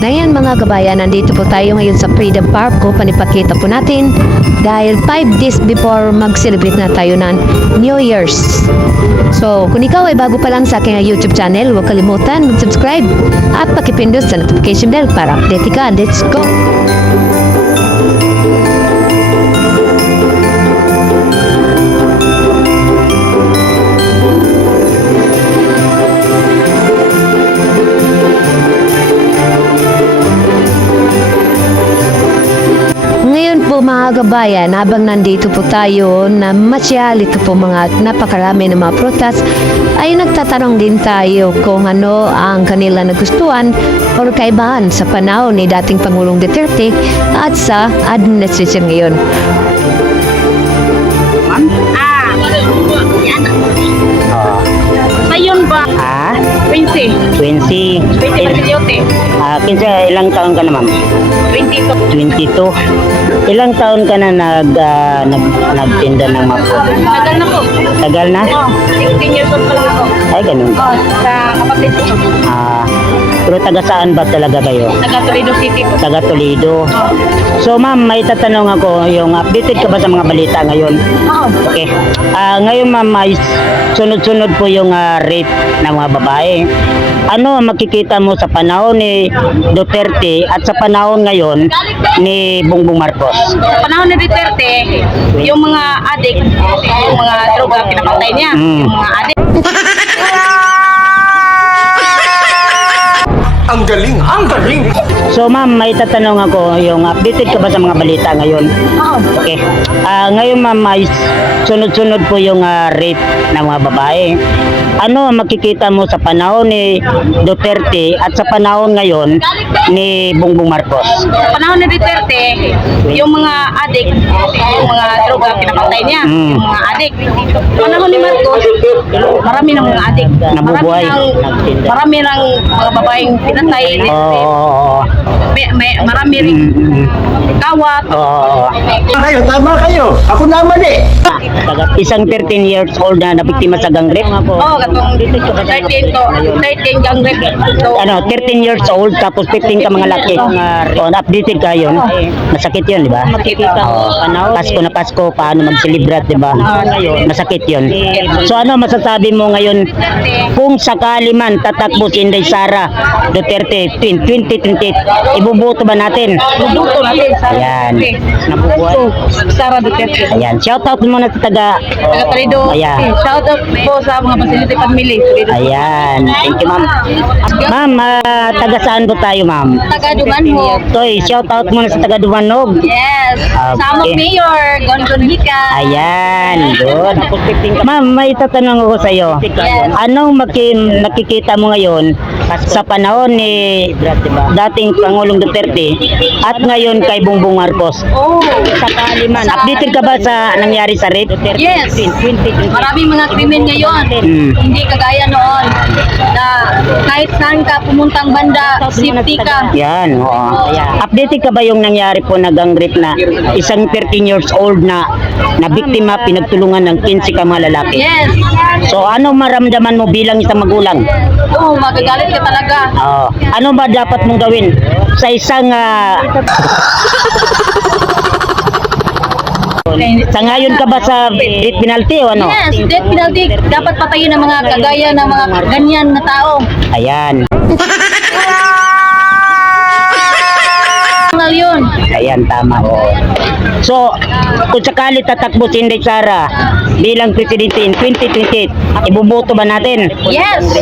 Ngayon mga kabayan, nandito po tayo ngayon sa Freedom Park kung panipakita po natin dahil 5 days before mag-celebrate na tayo ng New Year's. So, kung ikaw ay bago pa lang sa aking YouTube channel, huwag kalimutan mag-subscribe at pakipindot sa notification bell para update ka. Let's go! Mga kabayan, habang nandito po tayo na masyal ito po mga napakarami ng mga prutas, ay nagtatanong din tayo kung ano ang kanila nagustuhan o kaibahan sa panahon ni dating Pangulong Duterte at sa administrasyon ngayon. Ngayon ba? 20. 20. 20 Patriote. Kinsa ilang taon ka na, ma'am? 22. 22. Ilang taon ka na nagtinda ng mga product? Tagal na po. Tagal na? 16 years old pa lang ako. Ay, ganun. Sa kapatid ko. Pero taga saan ba talaga kayo? Taga Toledo City po. Taga Toledo. So, ma'am, may tatanong ako, yung updated ka ba sa mga balita ngayon? Oo. Okay. Ngayon, ma'am, may sunod-sunod po yung rate ng mga babae. Ano ang makikita mo sa panahon ni Duterte at sa panahon ngayon ni Bongbong Marcos? Sa panahon ni Duterte, yung mga adik, yung mga droga, pinapatay niya. Yung mga adik. Ang galing! Ang galing! So, ma'am, may tatanong ako, yung updated ka ba sa mga balita ngayon? Oo. Okay. Ngayon, ma'am, may sunod-sunod po yung rate ng mga babae. Ano ang makikita mo sa panahon ni Duterte at sa panahon ngayon ni Bongbong Marcos? Sa panahon ni Duterte, yung mga adik, yung mga droga, pinapatay niya. Yung mga adik. Sa panahon ni Marcos, marami ng mga adik. Nabubuhay. Marami ng mga babaeng pinatay. Oo. Marami rin kawat. Oo. Kayo, tama kayo. Ako naman eh. Isang 13 years old na nabiktima sa gang rape. Oo, katong 13 gang rape. So, 13 years old tapos 15 ka mga laki. Updated ka yun. Masakit yun, di ba? Pasko na Pasko, paano mag-celebrate, di ba? Masakit yun. So ano masasabi mo ngayon kung sakali man tatakbo si Inday Sara Duterte 2028, ibubuto ba natin? Bubuto natin. Ayan. Nabubuhay. Sara Duterte. Ayan. Shoutout mo na sa taga Toledo. Ayan. Shout out po sa mga facility family. Ayan. Thank you, ma'am. Ma'am, taga saan po tayo, ma'am? Taga Dumanhog. Toy, shoutout mo na sa taga Dumanog. Yes. Samog Mayor, Gongon Hika. Ayan, good. Ma'am, may tatanong ako sa iyo. Yes. Anong nakikita mo ngayon sa panahon ni dating Pangulong Duterte at ngayon kay Bongbong Marcos? Oh. Sakali man, updated ka ba sa nangyari sa rape? Yes. Maraming mga krimen ngayon. Hindi kagaya noon na kahit saan ka pumuntang banda, safety ka. Yan, oo. Updated ka ba yung nangyari po na gang rape na isang 13 years old na biktima pinagtulungan ng 15 ka mga lalaki? Yes. So ano maramdaman mo bilang isang magulang? Oo, magagalit ka talaga. Ano ba dapat mong gawin sa isang sa ngayon ka ba sa death penalty o ano? Yes, death penalty. Dapat patayin ng mga kagaya ng mga ganyan na tao. Ayan. Yun. Ayan, tama. So, kung sakali tatakbo si Inday Sara bilang presidente in 2028, ibuboto ba natin? Yes.